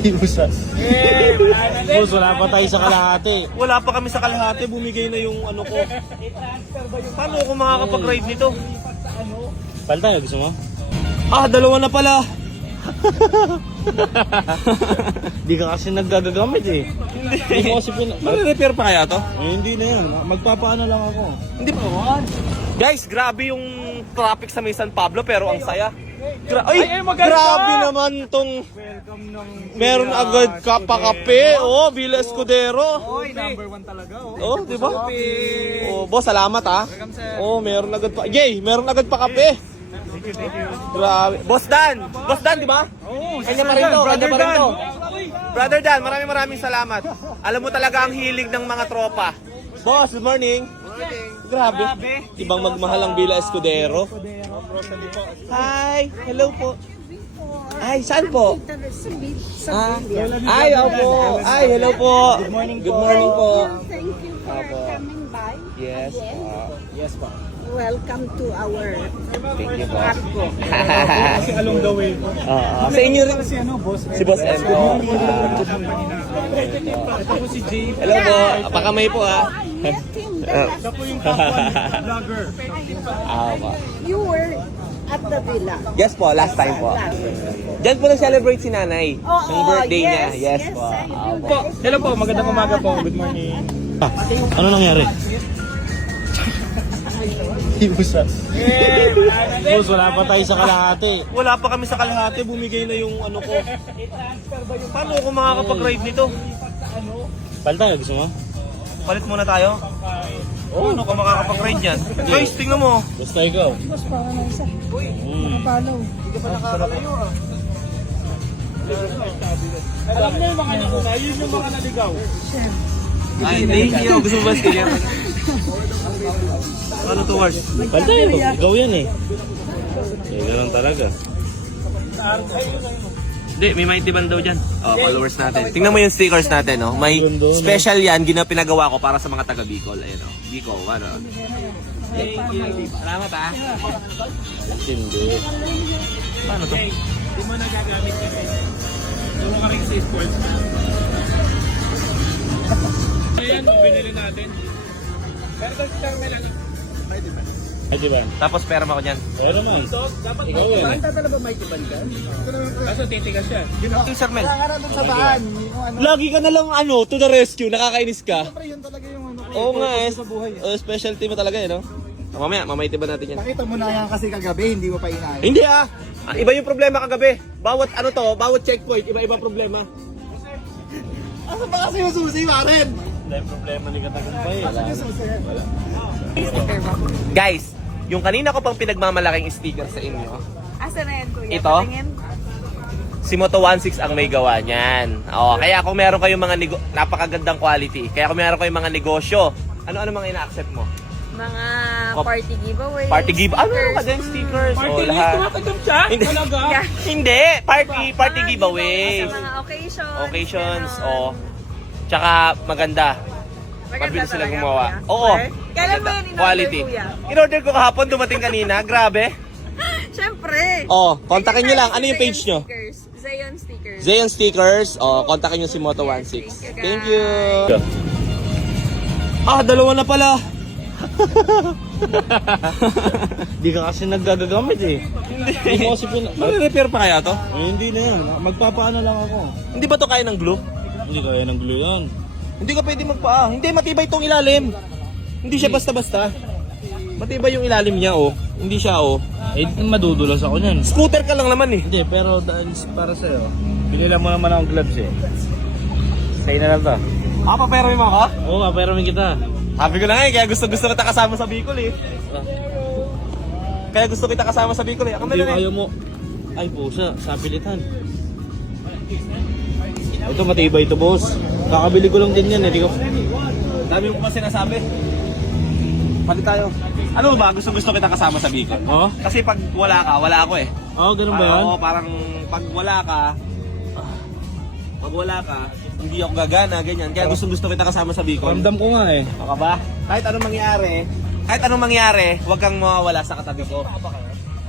Ibusa. Boss, wala pa tayo sa kalahati. Wala pa kami sa kalahati, bumigay na yung ano ko. Paano ako makakapag-ride nito? Palta, gusto mo? Ah, dalawa na pala. Di ka kasi naggagagamit eh. Hindi mo kasi pina... Mare-repair pa kaya to? Eh, hindi na yan. Magpapaano lang ako. Hindi pa. Guys, grabe yung traffic sa may San Pablo pero ang saya. Gra- Ay, grabe naman tong meron agad kapakape. Oh, Villa Escudero. Oy, number one talaga, oh. Oh, di ba? Oh, boss, salamat ah. Oh, meron agad pa. Yay, meron agad pa kape. Grabe. Boss Dan, Boss Dan, di ba? Oh, Kanya pa rin to, kanya pa rin to. Brother Dan, maraming maraming salamat. Alam mo talaga ang hilig ng mga tropa. Boss, good morning. Grabe. Ibang magmahal ang Villa Escudero. Hi, hello po. Ay, saan po? Ah, ay, opo. Ay, hello po. Good morning Good morning po. Thank you for coming by. Yes. Yes pa. Welcome to our Thank you po. Arco. Kasi along the way. Ah, sa inyo rin. Si ano, boss? Si Boss M po. Ah, Ito po si Jay. hello po. Pakamay po ah. Ah. last Ito po yung kapwa vlogger. Ah, pa. You were at the villa. Yes po, last time po. Diyan po nag-celebrate si nanay. Oo, Yung birthday yes, niya. Yes, yes, po. Ah, po. Hello po, magandang umaga po. Good morning. Ah, ano nangyari? Ibusa. Boss, wala pa tayo sa kalahati. Wala pa kami sa kalahati, bumigay na yung ano ko. Paano ako makakapag-ride nito? Palta, gusto mo? Palit muna tayo. Paano ako makakapag-ride yan? Guys, tingnan mo. Basta ikaw. Hmm. Alam mo yung mga nauna, yun yung mga naligaw. Ay, thank you. Gusto mo ba sticker? Ano to, Wars? Palta, ikaw yan eh. Eh, ganun talaga. Hindi, may maitiban daw dyan. Oh, followers natin. Tingnan mo yung stickers natin, no? May special yan, gina pinagawa ko para sa mga taga Bicol. Ayun, oh. Bicol, ano? Thank you. Salamat, ah. Hindi. Paano to? Hindi mo nagagamit ka rin. Gawa ka rin sa sports. Ayan, binili natin. Pero ito, terminal lang. Ay, di ba? Tapos pera mo ako dyan. Pero naman. Dapat Ikaw yan eh. talaga may tiban ka? Kaso titigas siya. Yung Sir Mel. sa daan. Yung ano, Lagi ka na lang ano, to the rescue, nakakainis ka. yun talaga yung ano ko. Oo nga eh. Sa buhay. Oh, specialty mo talaga eh, no? Mamaya, mamaitiban natin yan. Nakita mo na yan kasi kagabi, hindi mo pa inayos. Hindi ah! Ah, Iba yung problema kagabi. Bawat ano to, bawat checkpoint, iba-iba problema. Asa ba kasi yung susi, Maren? Yung problema ni Katagumpay. Wala. Susi. Guys, yung kanina ko pang pinagmamalaking sticker sa inyo, Asa na yan, kuya? Ito? Patingin? si Moto 16 ang may gawa niyan. Oh, kaya kung meron kayong mga nego- napakagandang quality, kaya kung meron kayong mga negosyo, ano-ano mga ina-accept mo? Mga party giveaway. Party give, ano stickers. ka din stickers? Party oh, list, lahat. tumatanggap siya? Hindi. Talaga? Yeah. Hindi, party party Mga giveaways. Sa mga occasions. Occasions, ganon. oh. Tsaka maganda. Maganda Mabilis sila talaga, gumawa. kuya. Oo. Or, Kailan mo yan in-order, Quality. kuya? In-order ko kahapon, dumating kanina. Grabe. Siyempre. Oh, kontakin nyo lang. Ano yung page nyo? Stickers. Zayon stickers. Zayon Stickers. Oh, kontakin nyo si Moto16. Yes, thank you, Thank you. Ah, dalawa na pala. Di ka kasi naggagagamit eh. Hindi mo kasi pina... Mare-repair pa kaya to? Eh, hindi na yan. Magpapaano lang ako. Hindi ba to kaya ng glue? Hindi kaya ng glue yan. Hindi ka pwede magpaa. Hindi, matibay tong ilalim. Hindi siya basta-basta. Matibay yung ilalim niya, oh. Hindi siya, oh. Eh, madudulas ako niyan. Scooter ka lang naman, eh. Hindi, pero dahil para sa'yo, binila mo naman ang gloves eh. Sa'yo na lang to. Ah, papera mo ako? Oo nga, pero may kita. Sabi ko na nga, eh, kaya gusto-gusto kita kasama sa Bicol, eh. Ah, Kaya gusto kita kasama sa Bicol, eh. Ako Hindi na lang, eh. ayaw mo. Ay, pusa, sa pilitan. Ito matibay ito, boss. Kakabili ko lang din yan eh. Di ko... Dami mo pa sinasabi. Palit tayo. Ano ba? Gusto-gusto kita kasama sa Bicol. Oo? Kasi pag wala ka, wala ako eh. Oo, ganun ba yan? Oo, parang pag wala ka, pag wala ka, hindi ako gagana, ganyan. Kaya gusto-gusto kita kasama sa Bicol. Ramdam ko nga eh. Baka ba? Kahit anong mangyari, kahit anong mangyari, huwag kang mawawala sa katabi ko.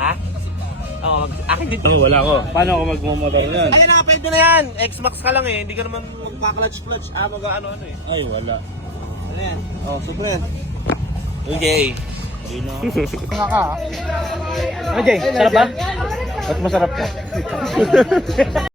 Ha? Oo, mag- akin din. Ako, wala ko. Paano ako magmamotor yan? Alin na, pwede na yan. X-Max ka lang eh. Hindi ka naman magpa-clutch-clutch. Ah, mag-ano-ano eh. Ay, wala. Ano yan? Oh, super Okay. Hindi na. Ano, Jay? Sarap ba? Ba't masarap ka?